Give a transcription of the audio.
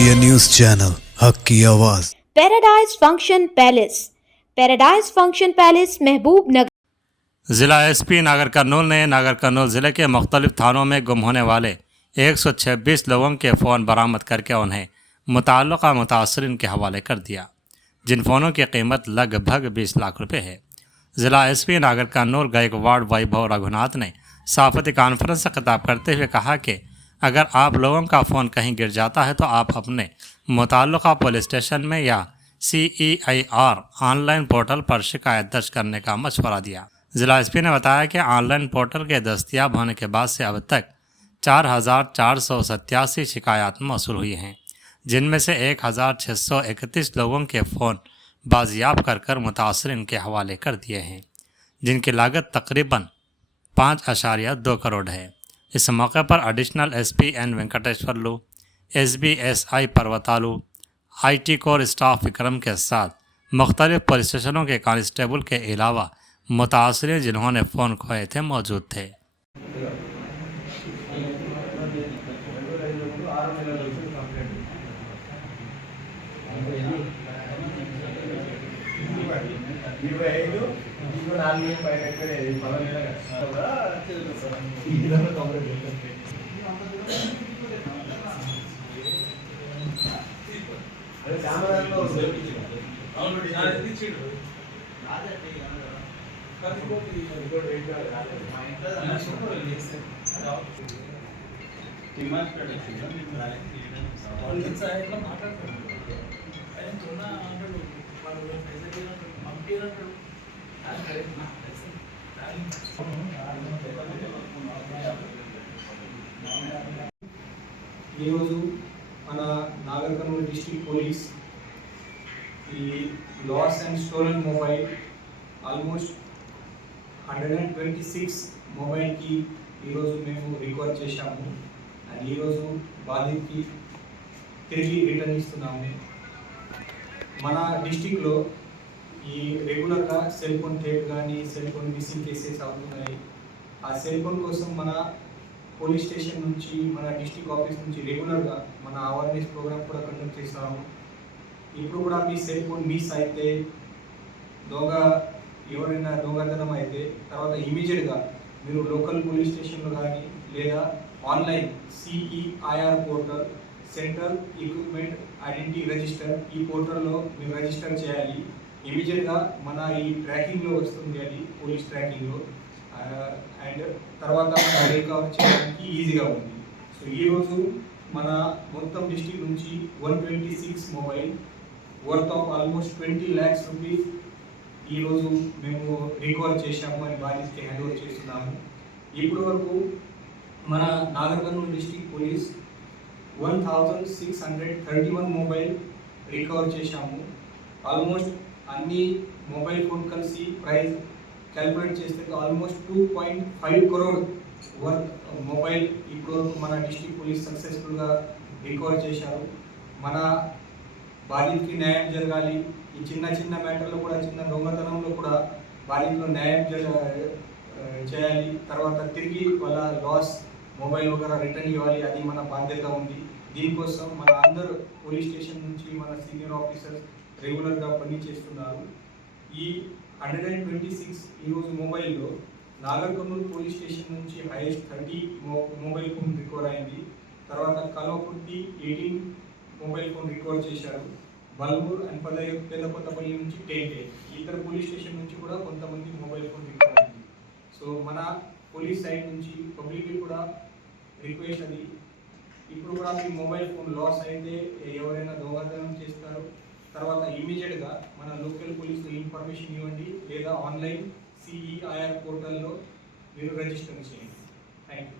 India news channel हक की आवाज। पैराडाइज फंक्शन पैलेस महबूब नगर। ज़िला एसपी नागर कर्नूल ने नागर कर्नूल ज़िले के मुख्तलिफ थानों में गुम होने वाले 126 लोगों के फ़ोन बरामद करके उन्हें मुताल्लिक़ा मुतासरीन के हवाले कर दिया, जिन फ़ोनों की कीमत लगभग 20 लाख रुपए है। ज़िला एसपी नागर कर्नूल गायकवाड़ वैभव रघुनाथ ने सहाफ़ती कॉन्फ्रेंस से खिताब करते हुए कहा कि अगर आप लोगों का फ़ोन कहीं गिर जाता है तो आप अपने मुताल्लिक़ा पुलिस स्टेशन में या CEIR ऑनलाइन पोर्टल पर शिकायत दर्ज करने का मशवरा दिया। ज़िला एसपी ने बताया कि ऑनलाइन पोर्टल के दस्तयाब होने के बाद से अब तक 4,487 शिकायत मौसूल हुई हैं, जिनमें से 1,631 लोगों के फ़ोन बाजियाब कर मुतासरीन के हवाले कर दिए हैं, जिनकी लागत तकरीबन 5.2 करोड़ है। इस मौके पर additional SP N Venkateswarlu, SBSI पर्वतालू, IT core staff Vikram के साथ मुख्तलिफ पुलिस स्टेशनों के कांस्टेबल के अलावा मुतासरीन जिन्होंने फ़ोन खोए थे मौजूद थे। ఈరోజు మన నాగర్ కర్నూల్ డిస్ట్రిక్ట్ పోలీస్ ఈ lost and stolen mobile almost 126 మొబైల్కి ఈరోజు మేము రికవర్ చేశాము. అండ్ ఈరోజు బాధితుకి తిరిగి రిటర్న్ ఇస్తున్నాము. మన డిస్ట్రిక్ట్లో ఈ రెగ్యులర్గా సెల్ ఫోన్ థెఫ్ట్ కానీ సెల్ ఫోన్ మిస్సింగ్ కేసెస్ అవుతున్నాయి. ఆ సెల్ ఫోన్ కోసం మన పోలీస్ స్టేషన్ నుంచి మన డిస్ట్రిక్ట్ ఆఫీస్ నుంచి రెగ్యులర్గా మన అవేర్నెస్ ప్రోగ్రామ్ కూడా కండక్ట్ చేస్తాము. ఇప్పుడు కూడా మీ సెల్ ఫోన్ మిస్ అయితే ఎవరైనా దొంగతనం అయితే తర్వాత ఇమీడియట్గా మీరు లోకల్ పోలీస్ స్టేషన్లో కానీ లేదా online CEIR portal central equipment identity register ఈ పోర్టల్లో మీరు రిజిస్టర్ చేయాలి. ఇమీడియట్గా మన ఈ ట్రాకింగ్లో వస్తుంది, అది పోలీస్ ట్రాకింగ్లో. అండ్ తర్వాత మన రికవర్ చేయడానికి ఈజీగా ఉంది. సో ఈరోజు మన మొత్తం డిస్ట్రిక్ట్ నుంచి 126 mobile worth of almost 20 lakhs rupees ఈరోజు మేము రికవర్ చేశాము అని బాధితుకి హ్యాండ్ ఓవర్ చేస్తున్నాము. ఇప్పటి వరకు మన Nagar Kurnool district police 1,631 mobile recover చేశాము. ఆల్మోస్ట్ అన్ని మొబైల్ ఫోన్ కలిసి ప్రైస్ క్యాలిక్యులేట్ చేస్తే ఆల్మోస్ట్ 2.5 crore వర్త్ మొబైల్ ఇప్పుడు మన డిస్ట్రిక్ట్ పోలీస్ సక్సెస్ఫుల్గా రికవర్ చేశారు. మన బాధితుకి న్యాయం జరగాలి. ఈ చిన్న చిన్న మ్యాటర్లో కూడా, చిన్న దొంగతనంలో కూడా బాధితులు న్యాయం చేయాలి. తర్వాత తిరిగి వాళ్ళ లాస్ మొబైల్ వగేరా రిటర్న్ ఇవ్వాలి. అది మన బాధ్యత ఉంది. దీనికోసం మన అందరు పోలీస్ స్టేషన్ నుంచి మన సీనియర్ ఆఫీసర్స్ రెగ్యులర్గా పని చేస్తున్నారు. ఈ 126 ఈరోజు మొబైల్లో నాగర్ కర్నూల్ పోలీస్ స్టేషన్ నుంచి హైయెస్ట్ 30 మొబైల్ ఫోన్ రికవర్ అయింది. తర్వాత కల్వకుర్తి 18 మొబైల్ ఫోన్ రికవర్ చేశారు. బల్మూర్ అండ్ పెద్దకొత్తపల్లి నుంచి 10 ఇతర పోలీస్ స్టేషన్ నుంచి కూడా కొంతమంది మొబైల్ ఫోన్ రికవర్ అయింది. సో మన పోలీస్ సైడ్ నుంచి పబ్లిక్కి కూడా రిక్వెస్ట్ అది, ఇప్పుడు కూడా మీ మొబైల్ ఫోన్ లాస్ అయితే ఎవరైనా దొంగతనం చేస్తారు తర్వాత ఇమీడియట్గా మన లోకల్ పోలీస్లో ఇన్ఫర్మేషన్ ఇవ్వండి, లేదా ఆన్లైన్ CEIR పోర్టల్లో మీరు రిజిస్టర్ చేయండి. Thank you.